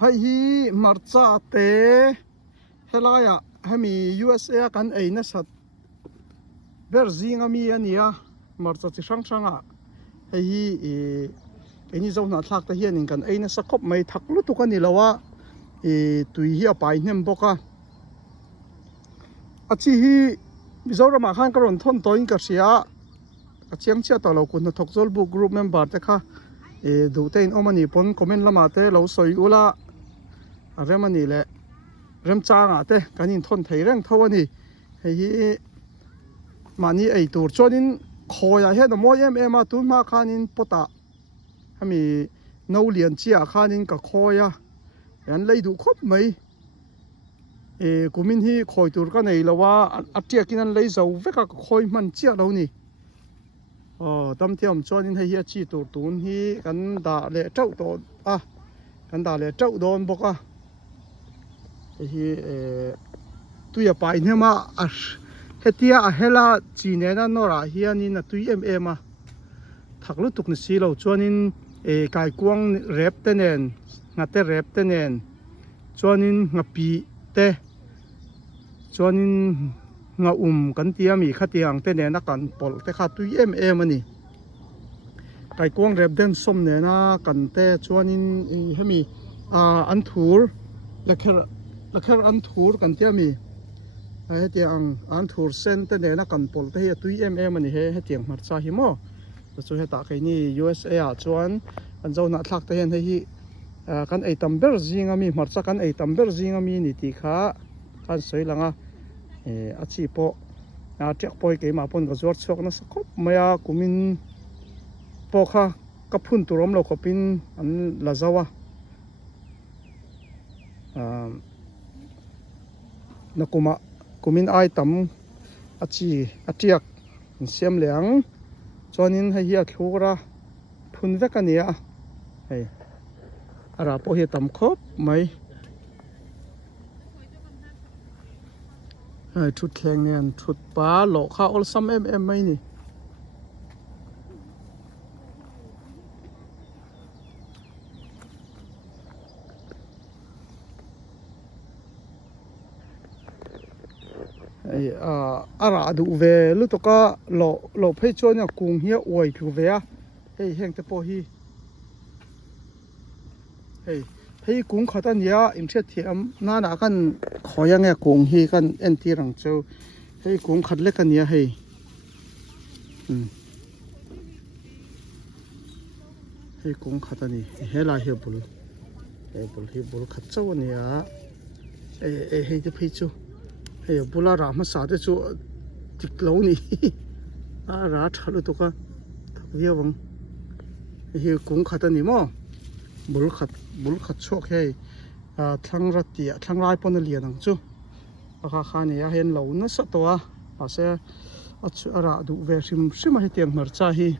hay hi marcha te helaya hemi USA kan ei na sat berzing ami ania marcha chi sang sanga hay hi eni zo na thak ta hian in kan ei na sakop mai thak lu tu kan ni lawa tui hi apai hnem boka achi hi Mizoram khan karon thon toin ka sia achiang chia ta lo kun na thokzol book group member te kha du te in omani pon comment lama te lo soi ula aremani le rem changa te kanin thon thei reng thawani hei hi mani ei tur chonin khoya he da moi em a tu ma khanin pota hami no lian chia khanin ka khoya yan lei du khop mai kumin hi khoi tur ka nei lawa atia kinan lei zo veka khoi man chia lo ni tam thiam chonin hei hi chi tur tun hi kan da le trau to kan da le trau don boka hi tuya pai nema hetia a hela chine na nora hianin na tui em a thaklu tuk ni silo chuanin kai kuang rep te nen ngate rep te nen chuanin ngapi te chuanin nga kan tia mi khatiang te nen na kan pol te kha tui em ani kai kuang rep den som ne na kan te chuanin hemi an thur lakher an thur kan tia mi hetiang an thur sen te ne na kan pol te hi tui em ani hetiang marcha hi mo chu heta kai ni USA a chuan an zo na thlak te hen hi kan ei tamber zinga mi marcha kan ei tamber zinga mi ni ti kha kan soi langa achi po na tek poi ke ma pon ga zor chok na sakop maya kumin po kha kaphun turom lo khopin an lazawa nakuma kumin ai tam atiak siam leang chuanin hei hi thura phun vek ania hei ara po hi tam khop mai thut thleng nen thut pa lo kha ol sam em mai ni ara du ve lu to ka lo phei chon ya kung hi oi thu ve a hei heng te po hi hei kung khata nia im the thiam na kan khoya nge kung hi kan enti rang chu hei kung khat le kan nia hei hei kung khata ni hela hi bul hi bul khat chaw ania hei te phei chu hei bula ra ma sa te chu tik lo ni ra thalu to ka thakya wang hei kung khata ni mo bul khat chok hei thlang ratia thlang lai pon lian ang chu akha khani ya hen lo na sa to a ase achu ara du ve sim he tiang mar cha hi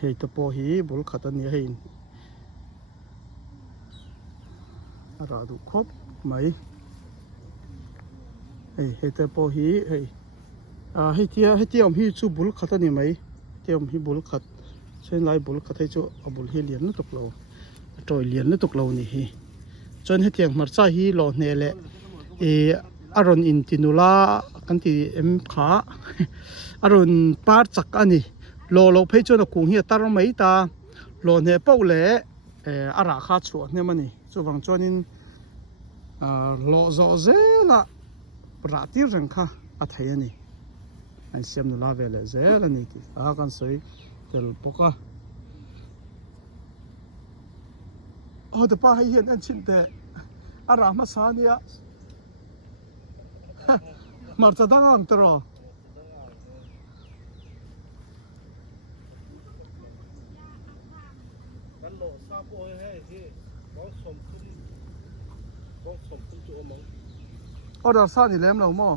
hei to po hi bul khat ani hei ara du khop mai hei te po hi hei tiam hi chu bul khat ani mai tiam hi bul khat chen lai bul khat chu abul hi lian na tok lo troi lian na tok lo ni hi chon he tiang mar cha hi lo ne le aron in tinula kan ti em kha aron par chak ani lo phei chu na kung hi tar mai ta lo ne pau le ara kha chu ne mani chu wang chonin lo zo zela prati rang kha a thai ani an siam nu la vele zela ni ti kan soi tel poka de pa hai hian an chin te ara ma sa nia mar cha dang am tro kan lo sa po he hi bong som khum chu mong order sa ni lem lo mo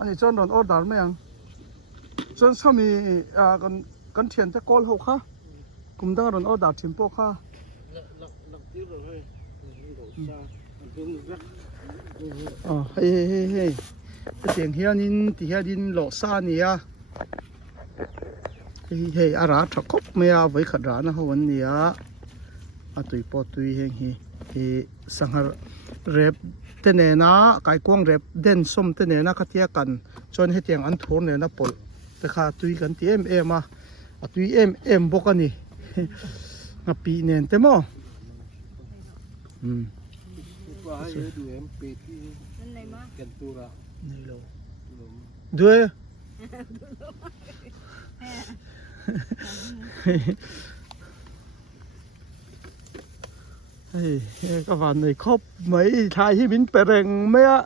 ani chon don order me ang chon sami kan thian te kol ho kha kum dang ron order thim po kha hei tiếng hianin ti hianin lo sa nia hei ara thakop maya với khát ra na hawan nia tui po tui heng hi sanghar rep te ne na kai kwang rep den som te ne na khatia kan chon hetiang an thur ne na pol te kha tui kan ti em a tui em bokani nga pi nen te mo đuôi các bạn này khóc mấy thay hi bin pereng mấy á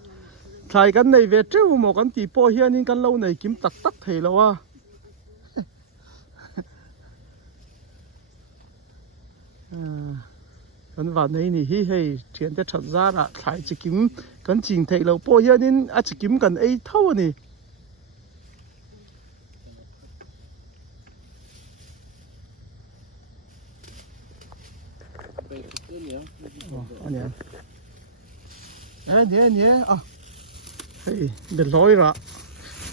thay cái này về trêu một cái tí po hiền nên cái lâu này kiếm tắc tắc thầy lâu à cái bạn này nè hi hay chuyện để thật ra là thay chỉ kiếm cái chuyện thầy lâu po hiền nên chỉ kiếm cái ấy thâu nè nè à hey bị lỗi ra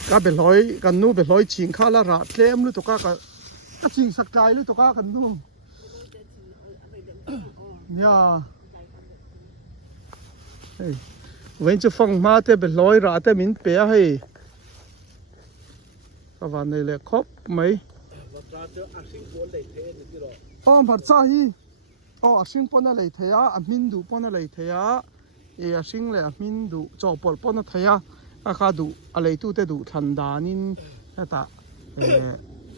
cá bị lỗiกันนู้bị lỗiชิงข้าละระเต็มรู้ตัวcáก็ชิงสักใจรู้ตัวcáกันนู้เนี่ยเฮ้ยเว้นจะฟังมาแต่เป็นลอยระแต่มินเปียให้ก็วันนี้เลยครบไหมป้อมผัดซาฮีอ๋อชิงปนอะไรเทียมินดูปนอะไรเทียชิงเลยมินดูจอบปนปนเทียอาคาดูอะไรตู้แต่ดูทันดานินแต่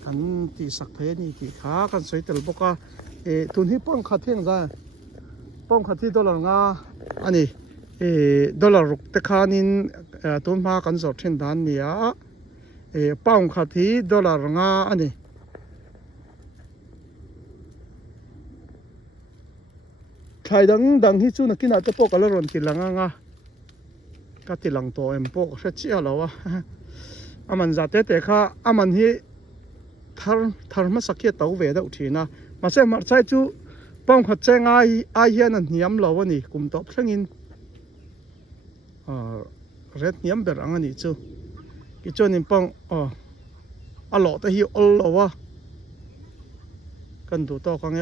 กันที่สักเทนี่ที่ขากันสวยแต่ละบกทุนที่ป้องขัดเที่ยงจ้าป้องขัดที่ดอลลาร์งาอันนี้ดอลลาร์รุกแต่ขานินทุนมากันสดเช่นด้านนี้ป้องขัดที่ดอลลาร์งาอันนี้ใครดังที่จู่นักกินอาจจะพวกกันแล้วรอนติลังงาก็ติลังตัวพวกเสียแล้ววะอามันจัดแต่ข้าอามันที่ทาร์มาสักเกียตัวเวดอุทีนะมาเสมาใช้จู่ป้องขัดแจงไอเฮียนั่นยำเราวันนี้กลุ่มตบเชิงอินเร็ดยำเบรังอันนี้จู่กิจนิมป้องอร่อยแต่ฮิวอลเราวะกันดูต่อกันไง